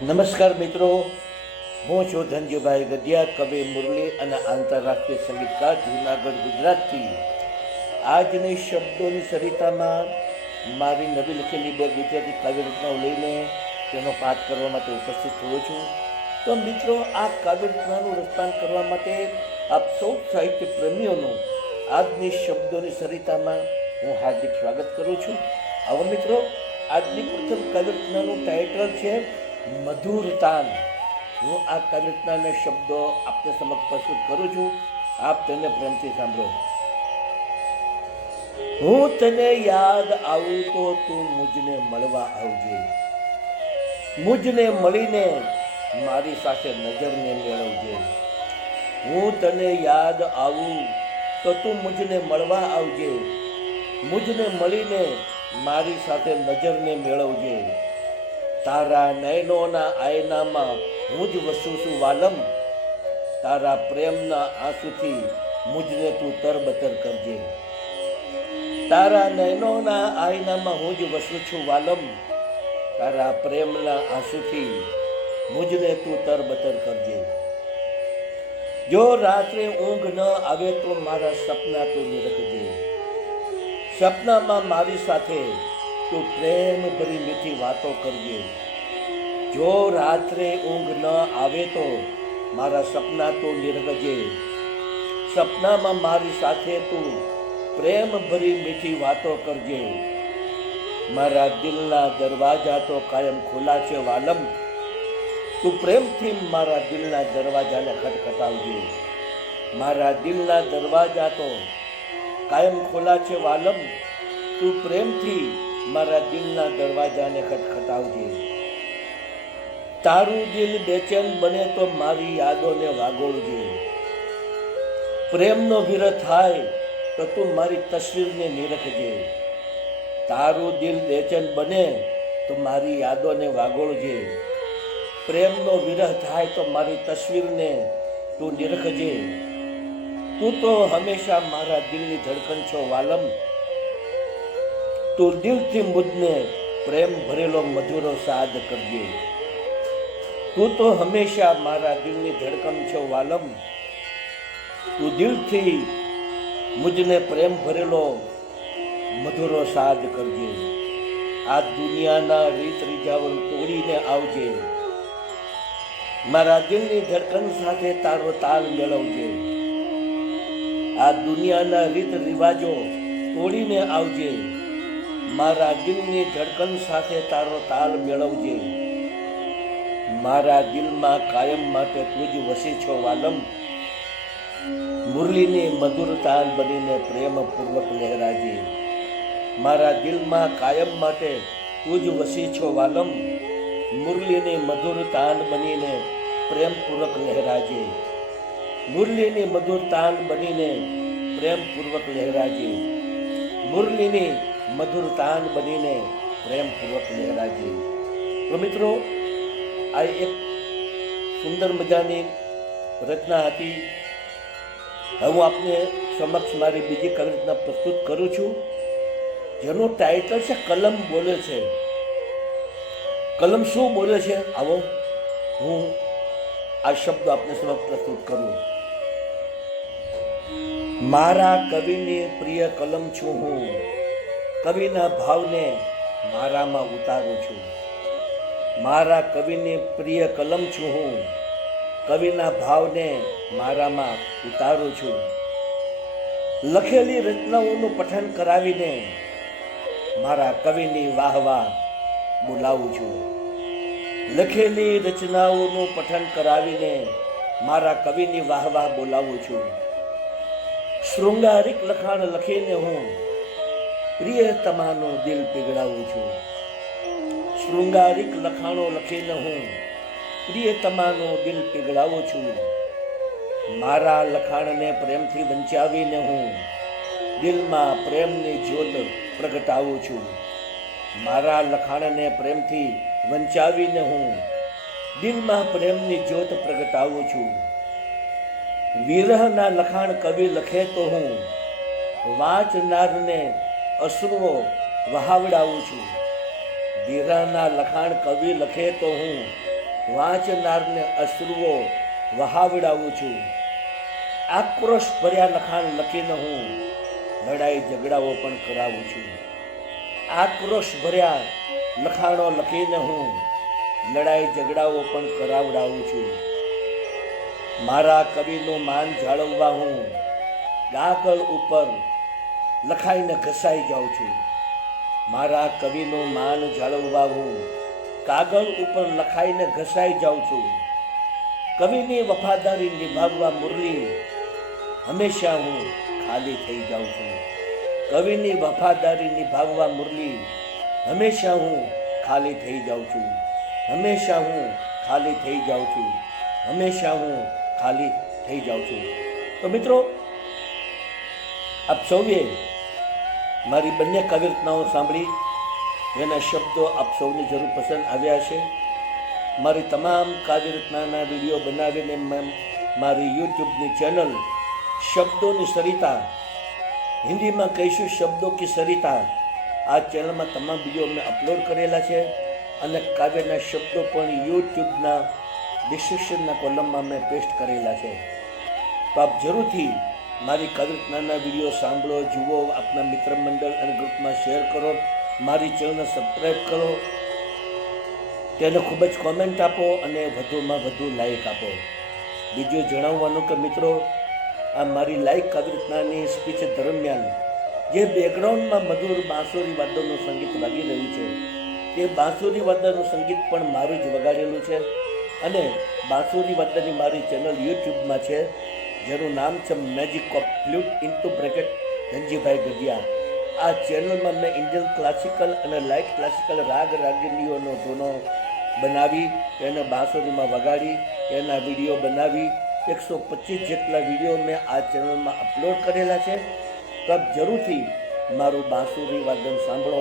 નમસ્કાર મિત્રો, હું છું ધનજીભાઈ ગઢિયા, કવિ મુરલી અને આંતરરાષ્ટ્રીય સંગીતકાર, જૂનાગઢ, ગુજરાતથી. આજની શબ્દોની સરિતામાં મારી નવી લખેલી બે ગુજરાતી કાવ્ય રચનાઓ લઈને તેનો પાઠ કરવા માટે ઉપસ્થિત થયો છું. તો મિત્રો, આ કાવ્ય રચનાનું રચનાન કરવા માટે આપ સૌ સાહિત્ય પ્રેમીઓનું આજની શબ્દોની સરિતામાં હું હાર્દિક સ્વાગત કરું છું. આવો મિત્રો, આજની પ્રથમ કાવ્ય રચનાનું ટાઇટલ છે મધુર તાન. હું આ કાવ્ય રચનાના શબ્દો આપને સમક્ષ પ્રસ્તુત કરું છું. આપ તેને પ્રેમથી સાંભળો. હું તને યાદ આવું તો તું મુજને મળવા આવજે. મુજને મળીને મારી સાથે નજરને મેળવજે. હું તને યાદ આવું તો તું મુજને મળવા આવજે. મુજને મળીને મારી સાથે નજરને મેળવજે. તારા નયનોના આયનામાં હું જ વસું છું વાલમ. તારા પ્રેમના આંસુથી મુજને તું તરબતર કરજે. તારા નયનોના આયનામાં હું જ વસું છું વાલમ. તારા પ્રેમના આંસુથી મુજને તું તરબતર કરજે. જો રાત્રે ઊંઘ ન આવે તો મારા સપના તું નિરખજે. સપનામાં મારી સાથે તું પ્રેમ ભરી મીઠી વાતો કરજે. જો રાત્રે ઊંઘ ન આવે તો મારા સપના તું નિરખજે. સપનામાં મારી સાથે તું પ્રેમ ભરી મીઠી વાતો કરજે. મારા દિલના દરવાજા તો કાયમ ખુલ્લા છે વાલમ. તું પ્રેમથી મારા દિલના દરવાજાને ખટખટાવજે. મારા દિલના દરવાજા તો કાયમ ખુલ્લા છે વાલમ. તું પ્રેમથી મારા દિલના દરવાજાને ખટખટાવજે. તારું દિલ બેચેન બને તો મારી યાદોને વાગોળજે. પ્રેમનો વિરહ થાય તો તું મારી તસવીરને નિરખજે. તારું દિલ બેચેન બને તો મારી યાદોને વાગોળજે. પ્રેમનો વિરહ થાય તો મારી તસવીરને તું નિરખજે. તું તો હંમેશા મારા દિલની ધડકન છો વાલમ. તું દિલથી મુજને પ્રેમ ભરેલો મધુરો સાદ કરજે. તું તો હંમેશા મારા દિલની ધડકન છો વાલમ. તું દિલથી મુજને પ્રેમ ભરેલો મધુરો સાદ કરજે. આ દુનિયાના રીત રીજાવલ તોડીને આવજે. મારા દિલની ધડકન સાથે તારો તાલ મેળવજે. આ દુનિયાના રીત રિવાજો તોડીને આવજે. મારા દિલની ધડકન સાથે તારો તાલ મેળવજે. મારા દિલમાં કાયમ માટે તું જ વસી છો વાલમ. મુરલીની મધુર તાલ બનીને પ્રેમપૂર્વક લહેરાજે. મારા દિલમાં કાયમ માટે તું જ વસી છો વાલમ. મુરલીની મધુર તાન બનીને પ્રેમપૂર્વક લહેરાજે. મુરલીની મધુર તાન બનીને પ્રેમપૂર્વક લહેરાજે. મુરલીની મધુર તાન બનીને પ્રેમપૂર્વક લહેરાજે. તો મિત્રો, આ એક સુંદર મજાની રચના હતી. હવે હું આપને સમક્ષ મારી બીજી કવિ રચના પ્રસ્તુત કરું છું, જેનું ટાઇટલ છે કલમ બોલે છે. કલમ શું બોલે છે? આવો હું આ શબ્દ આપને સમક્ષ પ્રસ્તુત કરું. મારા કવિની પ્રિય કલમ છું હું. કવિના ભાવને મારામાં ઉતારું છું. મારા કવિની પ્રિય કલમ છું હું. કવિના ભાવને મારામાં ઉતારું છું. લખેલી રચનાઓનું પઠન કરાવીને મારા કવિની વાહવા બોલાવું છું. લખેલી રચનાઓનું પઠન કરાવીને મારા કવિની વાહવા બોલાવું છું. શૃંગારિક લખાણ લખીને હું પ્રિયતમાનું દિલ પીગળાવું છું. શૃંગારિક લખાણો લખીને હું પ્રિયતમાનું દિલ પીગળાવું છું. મારા લખાણને પ્રેમથી વંચાવીને હું દિલમાં પ્રેમની જ્યોત પ્રગટાવું છું. મારા લખાણને પ્રેમથી વંચાવીને હું દિલમાં પ્રેમની જ્યોત પ્રગટાવું છું. વિરહના લખાણ કવિ લખે તો હું વાંચનારને અશ્રુઓ વહાવડાવું છું. વિરહના લખાણ કવિ લખે તો હું વાંચનારને અશ્રુઓ વહાવડાવું છું. આક્રોશ ભર્યા લખાણ લખીને હું લડાઈ ઝઘડાઓ પણ કરાવું છું. આક્રોશ ભર્યા લખાણો લખીને હું લડાઈ ઝઘડાઓ પણ કરાવડાવું છું. મારા કવિનું માન જાળવવા હું કાગળ ઉપર લખાઈને ઘસાઈ જાઉં છું. મારા કવિનું માન જાળવવા હું કાગળ ઉપર લખાઈને ઘસાઈ જાઉં છું. કવિની વફાદારી નિભાવવા મુરલી હંમેશા હું ખાલી થઈ જાઉં છું. કવિની વફાદારી નિભાવવા મુરલી હંમેશા હું ખાલી થઈ જાઉં છું. હંમેશા હું ખાલી થઈ જાઉં છું. હંમેશા હું ખાલી થઈ જાઉં છું. તો મિત્રો, આપ સૌએ મારી બંને કાવ્યરચનાઓ સાંભળી, એના શબ્દો આપ સૌને જરૂર પસંદ આવ્યા છે. મારી તમામ કાવ્યરચનાના વિડીયો બનાવીને મારી યુટ્યુબની ચેનલ શબ્દોની સરિતા, હિન્દીમાં કહીશું શબ્દો કી સરિતા, આ ચેનલમાં તમામ વિડીયો મેં અપલોડ કરેલા છે અને કાવ્યના શબ્દો પણ યુટ્યુબના ડિસ્ક્રિપ્શનના કોલમમાં મેં પેસ્ટ કરેલા છે. તો આપ જરૂરથી મારી કાવ્યરચનાના વિડીયો સાંભળો, જુઓ, આપના મિત્ર મંડળ અને ગ્રુપમાં શેર કરો, મારી ચેનલને સબસ્ક્રાઈબ કરો, તેને ખૂબ જ કોમેન્ટ આપો અને વધુમાં વધુ લાઈક આપો. બીજું જણાવવાનું કે મિત્રો, આ મારી લાઈક કાવ્યરચનાની સ્પીચ દરમિયાન જે બેકગ્રાઉન્ડમાં મધુર બાંસુરી વાદનનું સંગીત વાગી રહ્યું છે, તે બાંસુરી વાદનનું સંગીત પણ મારું જ વગાડેલું છે અને બાંસુરી વાદનની મારી ચેનલ યુટ્યુબમાં છે, જેનું નામ છે magic of flute into bracket Dhanjibhai Gadhiya. આ ચેનલમાં મેં ઇન્ડિયન ક્લાસિકલ અને લાઇટ ક્લાસિકલ રાગ રાગિનીઓનો ધૂનો બનાવી, એને બાંસુરીમાં વગાડી, એના વિડીયો બનાવી 125 જેટલા વિડીયો મેં આ ચેનલમાં અપલોડ કરેલા છે. તો આપ જરૂરથી મારું બાંસુરી વાદન સાંભળો,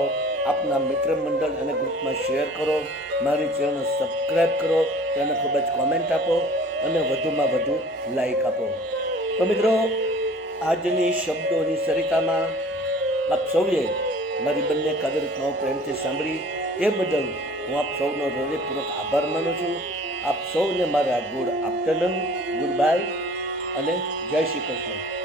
આપના મિત્ર મંડળ અને ગ્રુપમાં શેર કરો, મારી ચેનલ સબસ્ક્રાઈબ કરો, તેને ખૂબ જ કોમેન્ટ આપો અને વધુમાં વધુ લાઈક આપો. તો મિત્રો, આજની શબ્દોની સરિતામાં આપ સૌએ મારી બંને કાવ્યરચનાઓ પ્રેમથી સાંભળી એ બદલ હું આપ સૌનો હૃદયપૂર્વક આભાર માનું છું. આપ સૌને મારા ગુડ આફ્ટરનૂન, ગુડ બાય અને જય શ્રી કૃષ્ણ.